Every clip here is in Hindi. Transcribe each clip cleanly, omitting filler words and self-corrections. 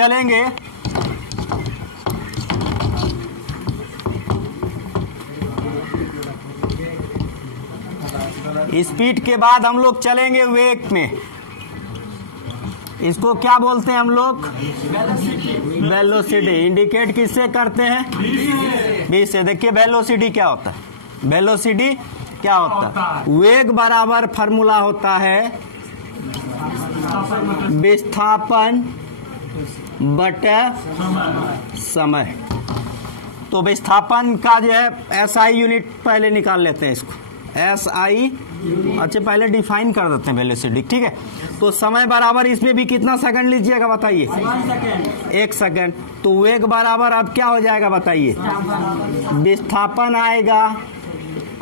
चलेंगे स्पीड के बाद हम लोग चलेंगे वेग में। इसको क्या बोलते हैं हम लोग? वेलोसिटी। इंडिकेट किससे करते हैं? बी से। देखिए वेलोसिटी क्या होता है, वेलोसिटी क्या होता है? वेग बराबर फार्मूला होता है विस्थापन बटा समय। तो विस्थापन का जो है SI यूनिट पहले निकाल लेते हैं इसको, SI। अच्छा पहले डिफाइन कर देते हैं वेलोसिटी, ठीक है। तो समय बराबर इसमें भी कितना सेकंड लीजिएगा बताइए? 1 सेकंड। तो वेग बराबर अब क्या हो जाएगा बताइए? विस्थापन आएगा,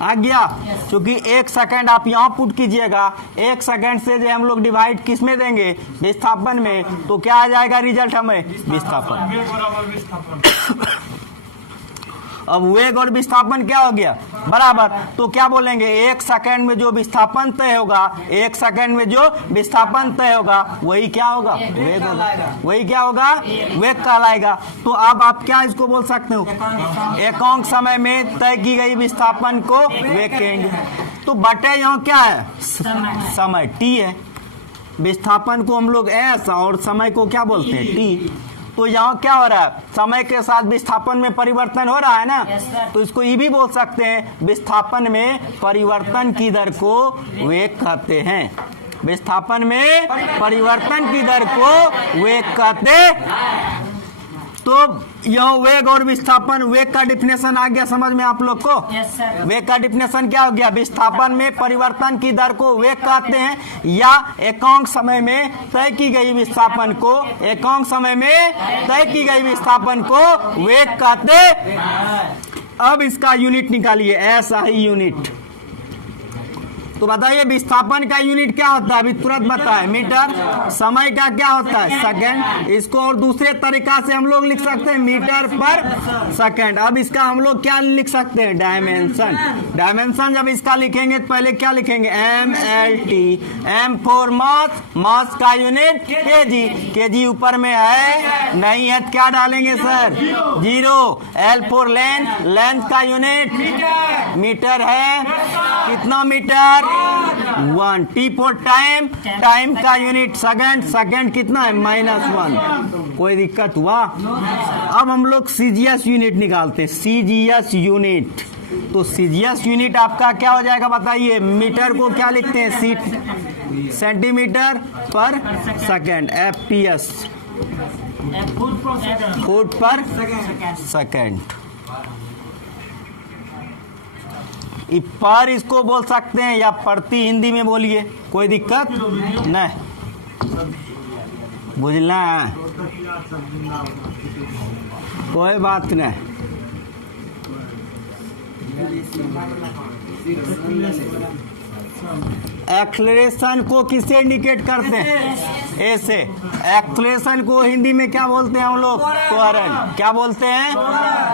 आ गया। क्योंकि 1 सेकंड आप यहाँ पुट कीजिएगा, 1 सेकंड से जो हम लोग डिवाइड किस में देंगे? विस्थापन में। तो क्या आ जाएगा रिजल्ट हमें? विस्थापन। अब वेग और विस्थापन क्या हो गया? बराबर। तो क्या बोलेंगे? 1 सेकंड में जो विस्थापन तय होगा, 1 सेकंड में जो विस्थापन तय होगा वही क्या होगा? वेग होगा। वही क्या होगा? वेग कहलाएगा। तो अब आप क्या इसको बोल सकते हो? एकांक समय में तय की गई विस्थापन को वेग कहेंगे। तो बटे यहाँ क्या है? समय t है। विस्थापन को हम लोग s और समय को क्या बोलते हैं? t। तो यहाँ क्या हो रहा है? समय के साथ विस्थापन में परिवर्तन हो रहा है ना। तो इसको ये भी बोल सकते हैं विस्थापन में परिवर्तन की दर को वेग कहते हैं। विस्थापन में परिवर्तन की दर को वेग कहते। तो यह वेग और विस्थापन, वेग का डिफिनेशन आ गया समझ में आप लोग को? वेग का डिफिनेशन क्या हो गया? विस्थापन में परिवर्तन की दर को वेग कहते हैं, या एकांक समय में तय की गई विस्थापन को, एकांक समय में तय की गई विस्थापन को वेग कहते। अब इसका यूनिट निकालिए, SI यूनिट। तो बताइए विस्थापन का यूनिट क्या होता है? अभी तुरंत बताए, मीटर। समय का क्या होता है? सेकंड। इसको और दूसरे तरीका से हम लोग लिख सकते हैं मीटर पर सेकंड। अब इसका हम लोग क्या लिख सकते हैं? डायमेंशन। डायमेंशन जब इसका लिखेंगे तो पहले क्या लिखेंगे? MLT। M फॉर मास, मास का यूनिट kg। kg ऊपर में है नहीं है तो क्या डालेंगे sir? 0। L for length, length का यूनिट मीटर है। कितना metre? 1। T for time, time का यूनिट सेकंड, सेकंड कितना है? -1। कोई दिक्कत हुआ? अब हम लोग CGS यूनिट निकालते हैं, CGS यूनिट। तो CGS यूनिट आपका क्या हो जाएगा बताइए? मीटर को क्या लिखते हैं? सेंटीमीटर पर सेकंड। FPS फुट पर सेकंड। पर इसको बोल सकते हैं या प्रति हिंदी में बोलिए, कोई दिक्कत नहीं। बुझना है? कोई बात नहीं। एक्सलेरेशन को किससे इंडिकेट करते हैं? ए से। एक्सलेरेशन को हिंदी में क्या बोलते हैं हम लोग? त्वरण। क्या बोलते हैं?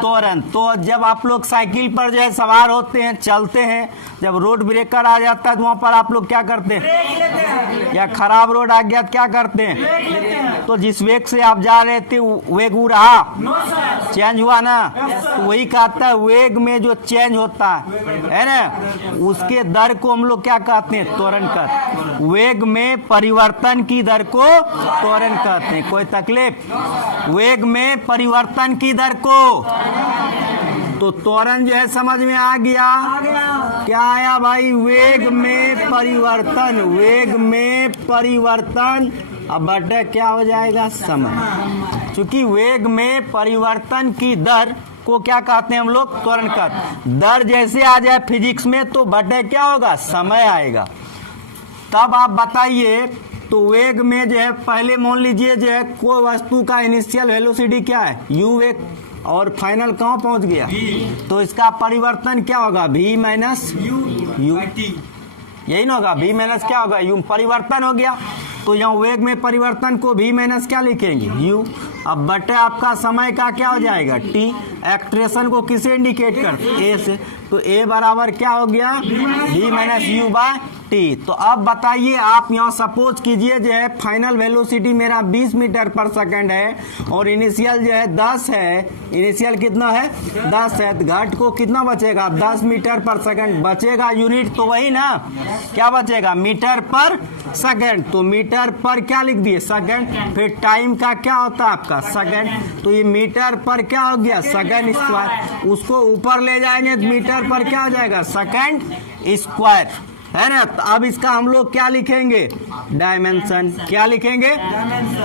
त्वरण। तो जब आप लोग साइकिल पर जो है सवार होते हैं, चलते हैं, जब रोड ब्रेकर आ जाता है तो वहाँ पर आप लोग क्या करते हैं? या खराब रोड आ गया तो क्या करते हैं? तो जिस वेग से आप जा रहे थे वेग वो रहा? चेंज हुआ ना। तो वही कहता है वेग में जो चेंज होता है ना, उसके दर को हम लोग क्या कहते हैं? त्वरण कहते। वेग में परिवर्तन की दर को त्वरण कहते हैं। कोई तकलीफ? वेग में परिवर्तन की दर को। तो त्वरण जो है समझ में आ गया? क्या आया भाई? वेग में परिवर्तन, वेग में परिवर्तन। अब बटे क्या हो जाएगा? समय। क्योंकि वेग में परिवर्तन की दर को क्या कहते हैं हम लोग? त्वरण कहते। दर जैसे आ जाए फिजिक्स में तो बटे क्या होगा? समय आएगा। तब आप बताइए, तो वेग में जो है पहले मान लीजिए जो है कोई वस्तु का इनिशियल वेलोसिटी क्या है? u वेग, और फाइनल कहाँ पहुंच गया? तो इसका परिवर्तन क्या होगा? v minus you. यही ना होगा? v माइनस क्या होगा? u। परिवर्तन हो गया। तो यहाँ वेग में परिवर्तन को v माइनस क्या लिखेंगे? u। अब बटे आपका समय का क्या हो जाएगा? t। एक्सलेरेशन को किसे इंडिकेट करते? a से। तो a बराबर क्या हो गया? v minus u by t। T. तो अब बताइए आप यहाँ सपोज कीजिए जो है फाइनल वेलोसिटी मेरा 20 मीटर पर सेकंड है और इनिशियल जो है 10 है। इनिशियल कितना है 10 है, तो घट को कितना बचेगा 10 मीटर पर सेकंड बचेगा। यूनिट तो वही ना, क्या बचेगा मीटर पर सेकंड। तो मीटर पर क्या लिख दिए सेकंड, फिर टाइम का क्या होता है आपका सेकंड। तो ये मीटर पर क्या हो गया सेकंड स्क्वायर, उसको ऊपर ले जाएंगे तो मीटर पर क्या हो जाएगा सेकंड स्क्वायर, है ना। तो अब इसका हम लोग क्या लिखेंगे डायमेंशन, क्या लिखेंगे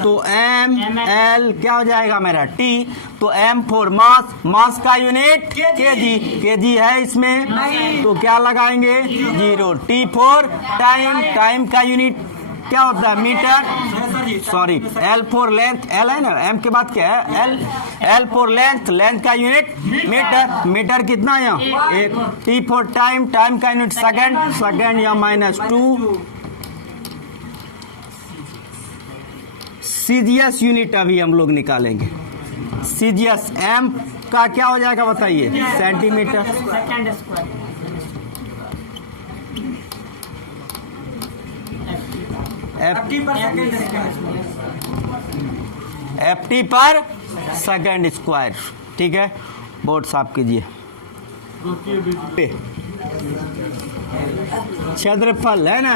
तो एम एल क्या हो जाएगा मेरा टी। तो एम फॉर मास, मास का यूनिट केजी, केजी है इसमें तो क्या लगाएंगे 0। टी फॉर टाइम, टाइम का यूनिट क्या होता है metre, sorry L for length, L है ना एम के बाद क्या है L, L for length, length का यूनिट मीटर, मीटर कितना है यहाँ 1। टी फॉर टाइम, टाइम का यूनिट सेकंड, सेकंड या -2। सीजीएस यूनिट अभी हम लोग निकालेंगे। सीजीएस एम का क्या हो जाएगा बताइए सेंटीमीटर, एफटी पर सेकंड स्क्वायर, ठीक है। बोर्ड साफ कीजिए। क्षेत्रफल है ना,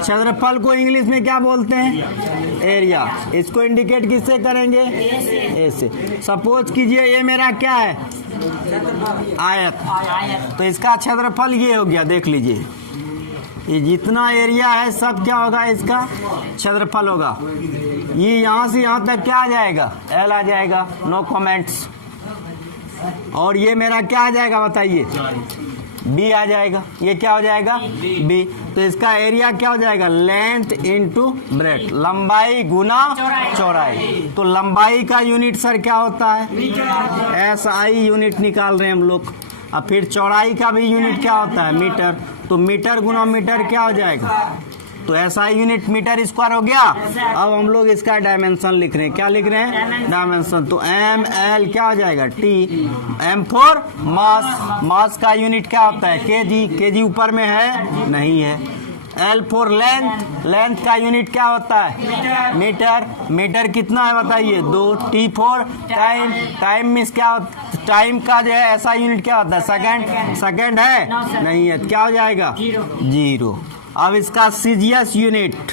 क्षेत्रफल को इंग्लिश में क्या बोलते हैं एरिया। इसको इंडिकेट किससे करेंगे ए से। सपोज कीजिए ये मेरा क्या है आयत, तो इसका क्षेत्रफल ये हो गया, देख लीजिए ये जितना एरिया है सब क्या होगा इसका क्षेत्रफल होगा। ये यहाँ से यहाँ तक क्या आ जाएगा एल आ जाएगा, नो कमेंट्स। और ये मेरा क्या आ जाएगा बताइए बी आ जाएगा, ये क्या हो जाएगा बी। तो इसका एरिया क्या हो जाएगा लेंथ इनटू ब्रेड्थ, लंबाई गुना चौड़ाई। तो लंबाई का यूनिट सर क्या होता है एस आई यूनिट निकाल रहे हैं हम लोग। अब फिर चौड़ाई का भी यूनिट क्या होता है मीटर, तो मीटर गुना मीटर क्या हो जाएगा, तो ऐसा यूनिट मीटर स्क्वायर हो गया। अब हम लोग इसका डायमेंशन लिख रहे हैं, क्या लिख रहे हैं डायमेंशन। तो एम एल क्या हो जाएगा टी, एम फॉर मास, मास का यूनिट क्या होता है केजी, केजी ऊपर में है नहीं है। एल फॉर लेंथ, लेंथ का यूनिट क्या होता है मीटर, मीटर कितना है बताइए 2। T for time, time means क्या होता है टाइम का जो है ऐसा यूनिट क्या होता है सेकंड, सेकंड है नहीं है, क्या हो जाएगा 0। अब इसका सीजीएस यूनिट,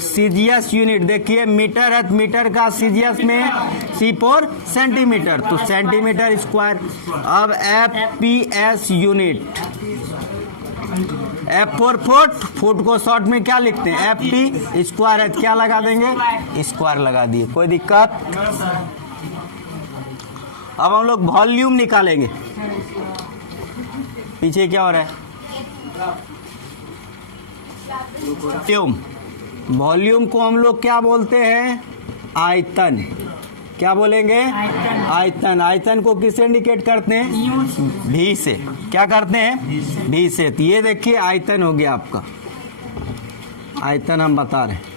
सीजीएस यूनिट देखिए मीटर है, मीटर का सीजीएस में सी फॉर सेंटीमीटर, तो सेंटीमीटर स्क्वायर। अब F P S unit, F for foot, foot को शॉर्ट में क्या लिखते हैं एफ पी स्क्वायर है, क्या लगा देंगे स्क्वायर लगा दिए, कोई दिक्कत। अब हम लोग वॉल्यूम निकालेंगे, पीछे क्या हो रहा है वॉल्यूम, वॉल्यूम को हम लोग क्या बोलते हैं आयतन, क्या बोलेंगे आयतन। आयतन को किससे इंडिकेट करते हैं भी से, क्या करते हैं भी से। तो ये देखिए आयतन हो गया आपका, आयतन हम बता रहे हैं।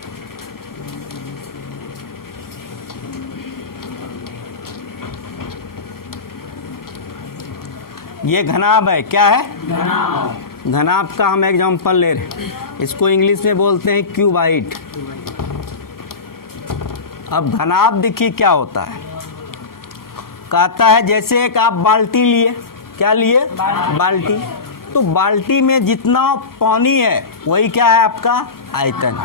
ये घनाभ है, क्या है घनाभ का हम एग्जांपल ले रहे हैं, इसको इंग्लिश में बोलते हैं क्यूबाइड। अब घनाभ देखिए क्या होता है, कहता है जैसे एक आप बाल्टी लिए, क्या लिए बाल्टी, तो बाल्टी में जितना पानी है वही क्या है आपका आयतन,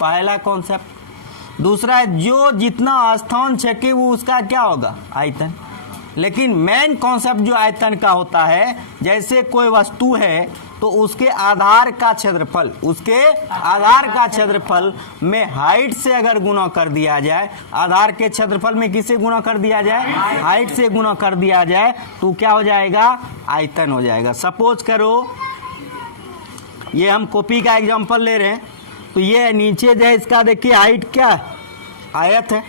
पहला कॉन्सेप्ट। दूसरा है जो जितना स्थान छके वो उसका क्या होगा आयतन। लेकिन मेन कॉन्सेप्ट जो आयतन का होता है, जैसे कोई वस्तु है तो उसके आधार का क्षेत्रफल, उसके आधार का क्षेत्रफल में हाइट से अगर गुना कर दिया जाए, आधार के क्षेत्रफल में किसे गुना कर दिया जाए हाइट से गुना कर दिया जाए, तो क्या हो जाएगा आयतन हो जाएगा। सपोज करो ये हम कॉपी का एग्जांपल ले रहे हैं, तो ये नीचे जो है इसका देखिए हाइट क्या है आयत है,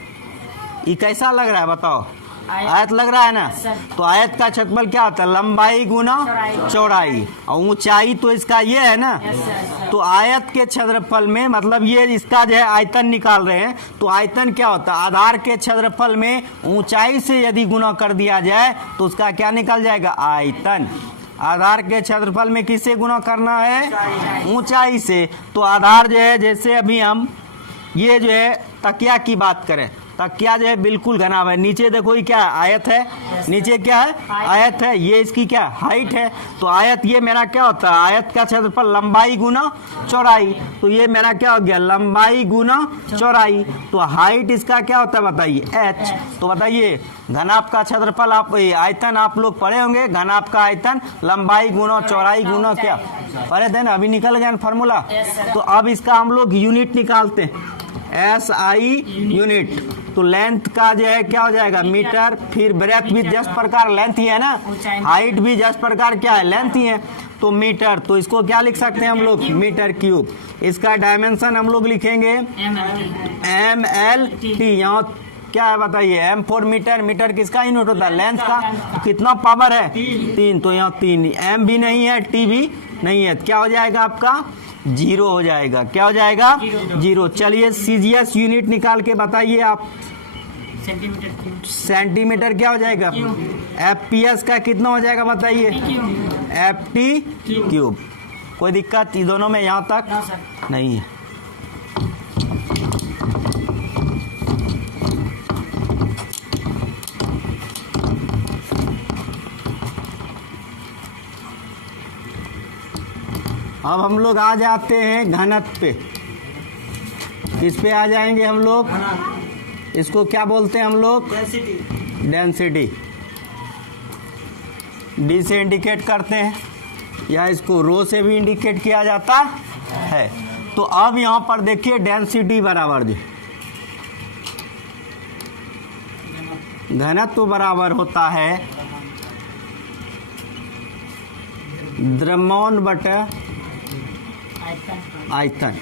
ये कैसा लग रहा है बताओ आयत लग रहा है ना। तो आयत का क्षेत्रफल क्या होता है लंबाई गुना चौड़ाई, और ऊंचाई तो इसका ये है ना। तो आयत के क्षेत्रफल में मतलब ये इसका जो है आयतन निकाल रहे हैं, तो आयतन क्या होता है आधार के क्षेत्रफल में ऊंचाई से यदि गुना कर दिया जाए तो उसका क्या निकल जाएगा आयतन। आधार के क्षेत्रफल में किससे गुना करना है, ऊंचाई से। तो आधार जो है, जैसे अभी हम ये जो है तकिया की बात करें, तकिया जो है बिल्कुल घना है, नीचे देखो ये क्या है, आयत है, नीचे क्या है, आयत है, ये इसकी क्या हाइट है। तो आयत ये मेरा क्या होता है, आयत का क्षेत्रफल लंबाई गुना चौड़ाई। तो ये मेरा क्या हो गया, लंबाई गुना चौड़ाई। तो हाइट इसका क्या होता है बताइए, h। तो बताइए घनाभ का क्षेत्रफल, आप आयतन आप लोग पढ़े होंगे, घनाभ का आयतन लंबाई गुना चौड़ाई गुना क्या पढ़े थे ना, अभी निकल गया फॉर्मूला। तो अब इसका हम लोग यूनिट निकालते हैं, SI यूनिट। तो लेंथ का जो है क्या हो जाएगा, मीटर, फिर ब्रेथ भी जस्ट प्रकार लेंथ ही है ना, हाइट भी जस्ट प्रकार क्या है, लेंथ ही है। तो मीटर, तो इसको क्या लिख सकते हैं हम लोग, मीटर क्यूब। इसका डायमेंशन हम लोग लिखेंगे MLT। यहाँ क्या है बताइए, M फॉर मीटर, मीटर किसका यूनिट होता है, लेंथ का। तो कितना पावर है, 3। तो यहाँ 3, M भी नहीं है, T भी नहीं है, क्या हो जाएगा आपका 0 हो जाएगा। क्या हो जाएगा, 0। चलिए CGS यूनिट निकाल के बताइए आप, सेंटीमीटर क्या हो जाएगा, FPS का कितना हो जाएगा बताइए, FT क्यूब। कोई दिक्कत दोनों में यहाँ तक नहीं है। अब हम लोग आ जाते हैं घनत्व पे। किस पे आ जाएंगे हम लोग, इसको क्या बोलते हैं हम लोग, डेंसिटी। D से इंडिकेट करते हैं, या इसको रो से भी इंडिकेट किया जाता है। तो अब यहाँ पर देखिए डेंसिटी बराबर जो घनत्व बराबर होता है द्रव्यमान बटा आयतन।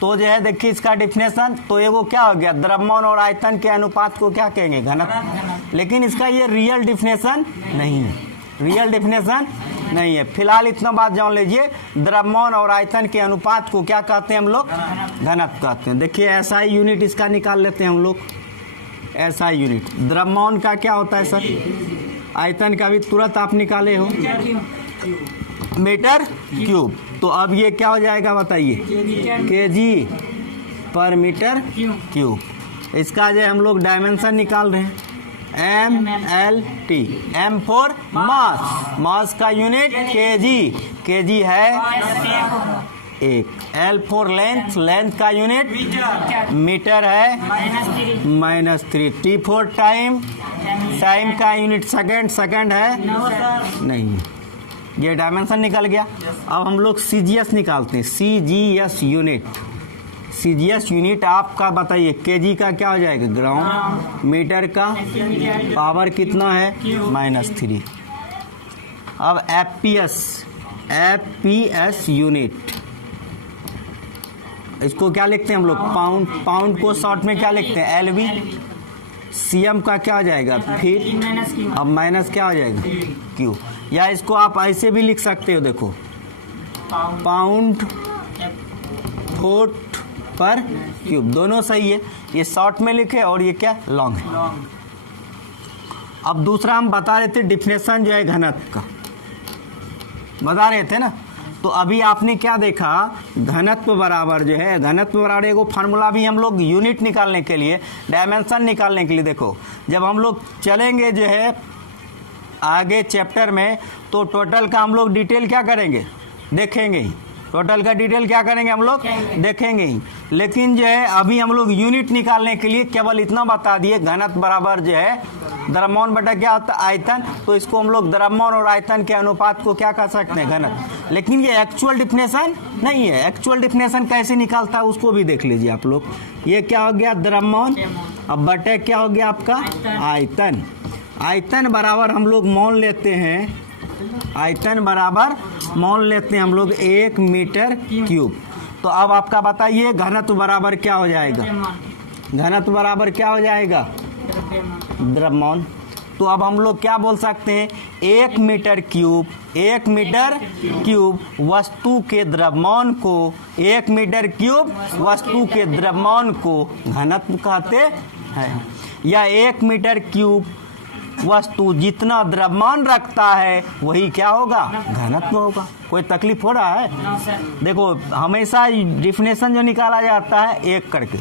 तो जो है देखिए इसका डिफिनेशन, तो ये वो क्या हो गया, द्रव्यमान और आयतन के अनुपात को क्या कहेंगे, घनत्व। लेकिन इसका ये रियल डिफिनेशन नहीं है, रियल डिफिनेशन नहीं है। फिलहाल इतना बात जान लीजिए, द्रव्यमान और आयतन के अनुपात को क्या कहते हैं हम लोग, घनत्व कहते हैं। देखिए SI यूनिट इसका निकाल लेते हैं हम लोग, SI यूनिट। द्रव्यमान का क्या होता है सर, आयतन का भी तुरंत आप निकाले हो, मीटर क्यूब। तो अब ये क्या हो जाएगा बताइए, kg पर मीटर क्यूब। इसका जो हम लोग डायमेंशन निकाल रहे हैं, MLT। M फॉर मास, मास का यूनिट kg है 1। L फॉर लेंथ, लेंथ का यूनिट मीटर है -3। T फॉर टाइम, टाइम का यूनिट सेकंड, सेकंड है नहीं। ये डायमेंशन निकल गया। अब हम लोग CGS निकालते हैं, CGS यूनिट। CGS यूनिट आपका बताइए, kg का क्या हो जाएगा, ग्राम, मीटर का पावर कितना है, -3। अब FPS यूनिट, इसको क्या लिखते हैं हम लोग, पाउंड। पाउंड को शॉर्ट में क्या लिखते हैं, LV। CM का क्या हो जाएगा, फीट। अब माइनस क्या हो जाएगा, Q। या इसको आप ऐसे भी लिख सकते हो, देखो पाउंड फुट पर क्यूब, दोनों सही है। ये शॉर्ट में लिखे और ये क्या लॉन्ग है। अब दूसरा हम बता रहे थे डिफिनेशन जो है घनत्व का, बता रहे थे ना। तो अभी आपने क्या देखा, घनत्व बराबर जो है, घनत्व बराबर एगो फार्मूला भी हम लोग यूनिट निकालने के लिए, डायमेंशन निकालने के लिए। देखो जब हम लोग चलेंगे जो है आगे चैप्टर में, तो टोटल का हम लोग डिटेल क्या करेंगे, देखेंगे ही। टोटल का डिटेल क्या करेंगे हम लोग, देखेंगे ही। लेकिन जो है अभी हम लोग यूनिट निकालने के लिए केवल इतना बता दिए, घनत्व बराबर जो है द्रव्यमान बटा क्या होता है, आयतन। तो इसको हम लोग द्रव्यमान और आयतन के अनुपात को क्या कह सकते हैं, घनत्व। लेकिन ये एक्चुअल डिफिनेशन नहीं है। एक्चुअल डिफिनेशन कैसे निकालता है उसको भी देख लीजिए आप लोग। ये क्या हो गया, द्रव्यमान, अब बटे क्या हो गया आपका, आयतन। आयतन बराबर हम लोग मान लेते हैं, आयतन बराबर मान लेते हैं हम लोग 1 मीटर क्यूब। तो अब आपका बताइए घनत्व बराबर क्या हो जाएगा, घनत्व बराबर क्या हो जाएगा, द्रव्यमान। तो अब हम लोग क्या बोल सकते हैं, 1 मीटर क्यूब, 1 मीटर क्यूब वस्तु के द्रव्यमान को, 1 मीटर क्यूब वस्तु के द्रव्यमान को घनत्व कहते हैं। या 1 मीटर क्यूब वस्तु जितना द्रव्यमान रखता है वही क्या होगा, घनत्व होगा। कोई तकलीफ हो रहा है? देखो हमेशा डिफिनेशन जो निकाला जाता है एक करके,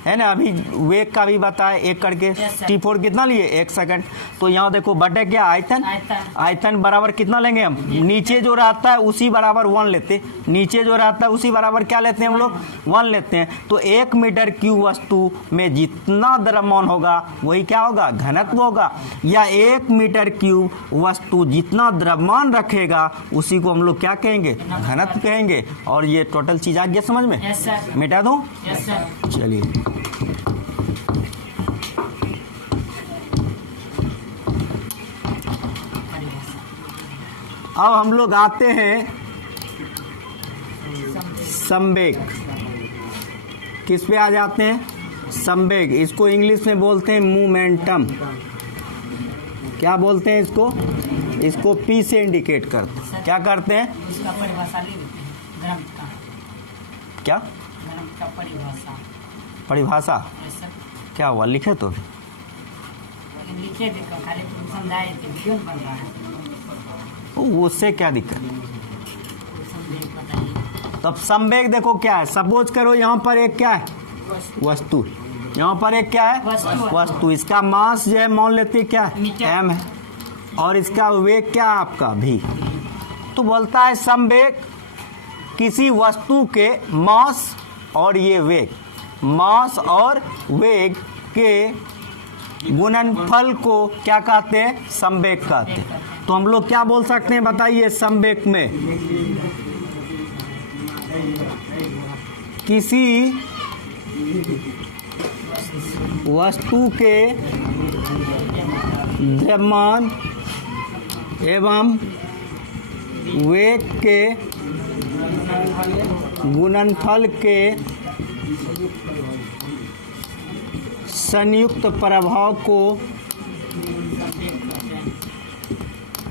है ना। अभी वेग का भी बताए एक करके। T4 कितना लिए, 1 सेकंड। तो यहाँ देखो बटे क्या, आयतन। आयतन बराबर कितना लेंगे हम, नीचे जो रहता है उसी बराबर 1 लेते, नीचे जो रहता है उसी बराबर क्या लेते हैं हम लोग, 1 लेते हैं। तो 1 मीटर क्यूब वस्तु में जितना द्रव्यमान होगा वही क्या होगा, घनत्व होगा। या 1 मीटर क्यूब वस्तु जितना द्रव्यमान रखेगा उसी को हम लोग क्या कहेंगे, घनत्व कहेंगे। और ये टोटल चीज आ गया समझ में? मिटा दूं? चलिए अब हम लोग आते हैं संवेग। किस पे आ जाते हैं, संवेग। इसको इंग्लिश में बोलते हैं मोमेंटम। क्या बोलते हैं इसको, इसको P से इंडिकेट करते हैं। क्या करते हैं, इसका परिभाषा क्या परिभाषा, क्या हुआ, लिखे तो लिखे खाली समझाए थे, बन रहा है उससे क्या दिक्कत। तब संवेग देखो क्या है, सपोज करो यहाँ पर एक क्या है, वस्तु। यहाँ पर एक क्या है, वस्तु। इसका मास जो है मान लेते क्या है, m है, और इसका वेग क्या है आपका v। तो बोलता है संवेग किसी वस्तु के मास और ये वेग, मास और वेग के गुणनफल को क्या कहते हैं, संवेग कहते हैं। तो हम लोग क्या बोल सकते हैं बताइए, संवेग में किसी वस्तु के द्रव्यमान एवं वेग के गुणनफल के संयुक्त प्रभाव को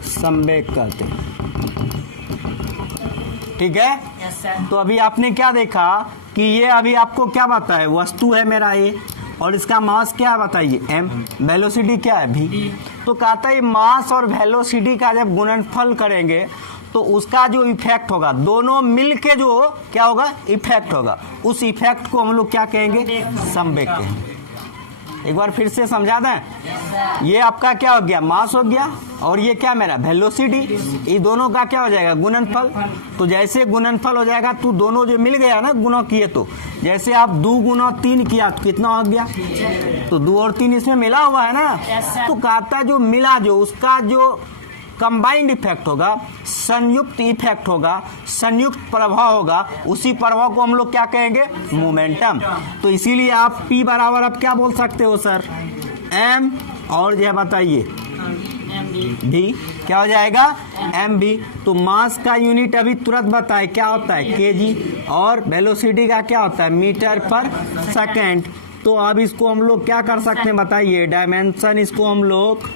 संवेग कहते हैं। ठीक है। तो अभी आपने क्या देखा कि ये अभी आपको क्या बताया, वस्तु है मेरा ये, और इसका मास क्या है बताइए, m, वेलोसिटी क्या है v। तो कहता है मास और वेलोसिटी का जब गुणनफल करेंगे तो उसका जो इफेक्ट होगा, दोनों मिलके जो क्या होगा, इफेक्ट होगा, उस इफेक्ट को हम लोग क्या कहेंगे, संवेग कहेंगे। एक बार फिर से समझा दें। ये आपका क्या हो गया, मास हो गया, और ये क्या मेरा वेलोसिटी, ये दोनों का क्या हो जाएगा, गुणनफल। तो जैसे गुणनफल हो जाएगा तो दोनों जो मिल गया ना, गुणा किए, तो जैसे आप 2 गुना 3 किया तो कितना हो गया, तो 2 और 3 इसमें मिला हुआ है ना। तो कहता जो मिला, जो उसका जो कंबाइंड इफेक्ट होगा, संयुक्त इफेक्ट होगा, संयुक्त प्रभाव होगा, उसी प्रभाव को हम लोग क्या कहेंगे, मोमेंटम। तो इसीलिए आप P बराबर अब क्या बोल सकते हो सर, m, और जो है बताइए v, क्या हो जाएगा, mv। तो मास का यूनिट अभी तुरंत बताए क्या होता है, kg, और वेलोसिटी का क्या होता है, मीटर पर सेकेंड। तो अब इसको हम लोग क्या कर सकते हैं बताइए, डायमेंशन, इसको हम लोग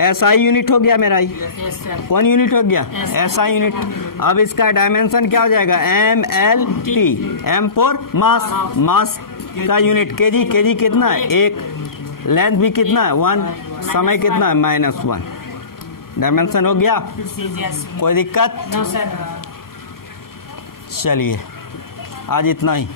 SI यूनिट हो गया मेरा ही, कौन यूनिट हो गया, SI यूनिट। अब इसका डायमेंशन क्या हो जाएगा, MLT, M फॉर मास, मास का यूनिट kg, kg कितना है 1, लेंथ भी कितना है 1, समय कितना है -1। डायमेंशन हो गया, कोई दिक्कत? चलिए आज इतना ही।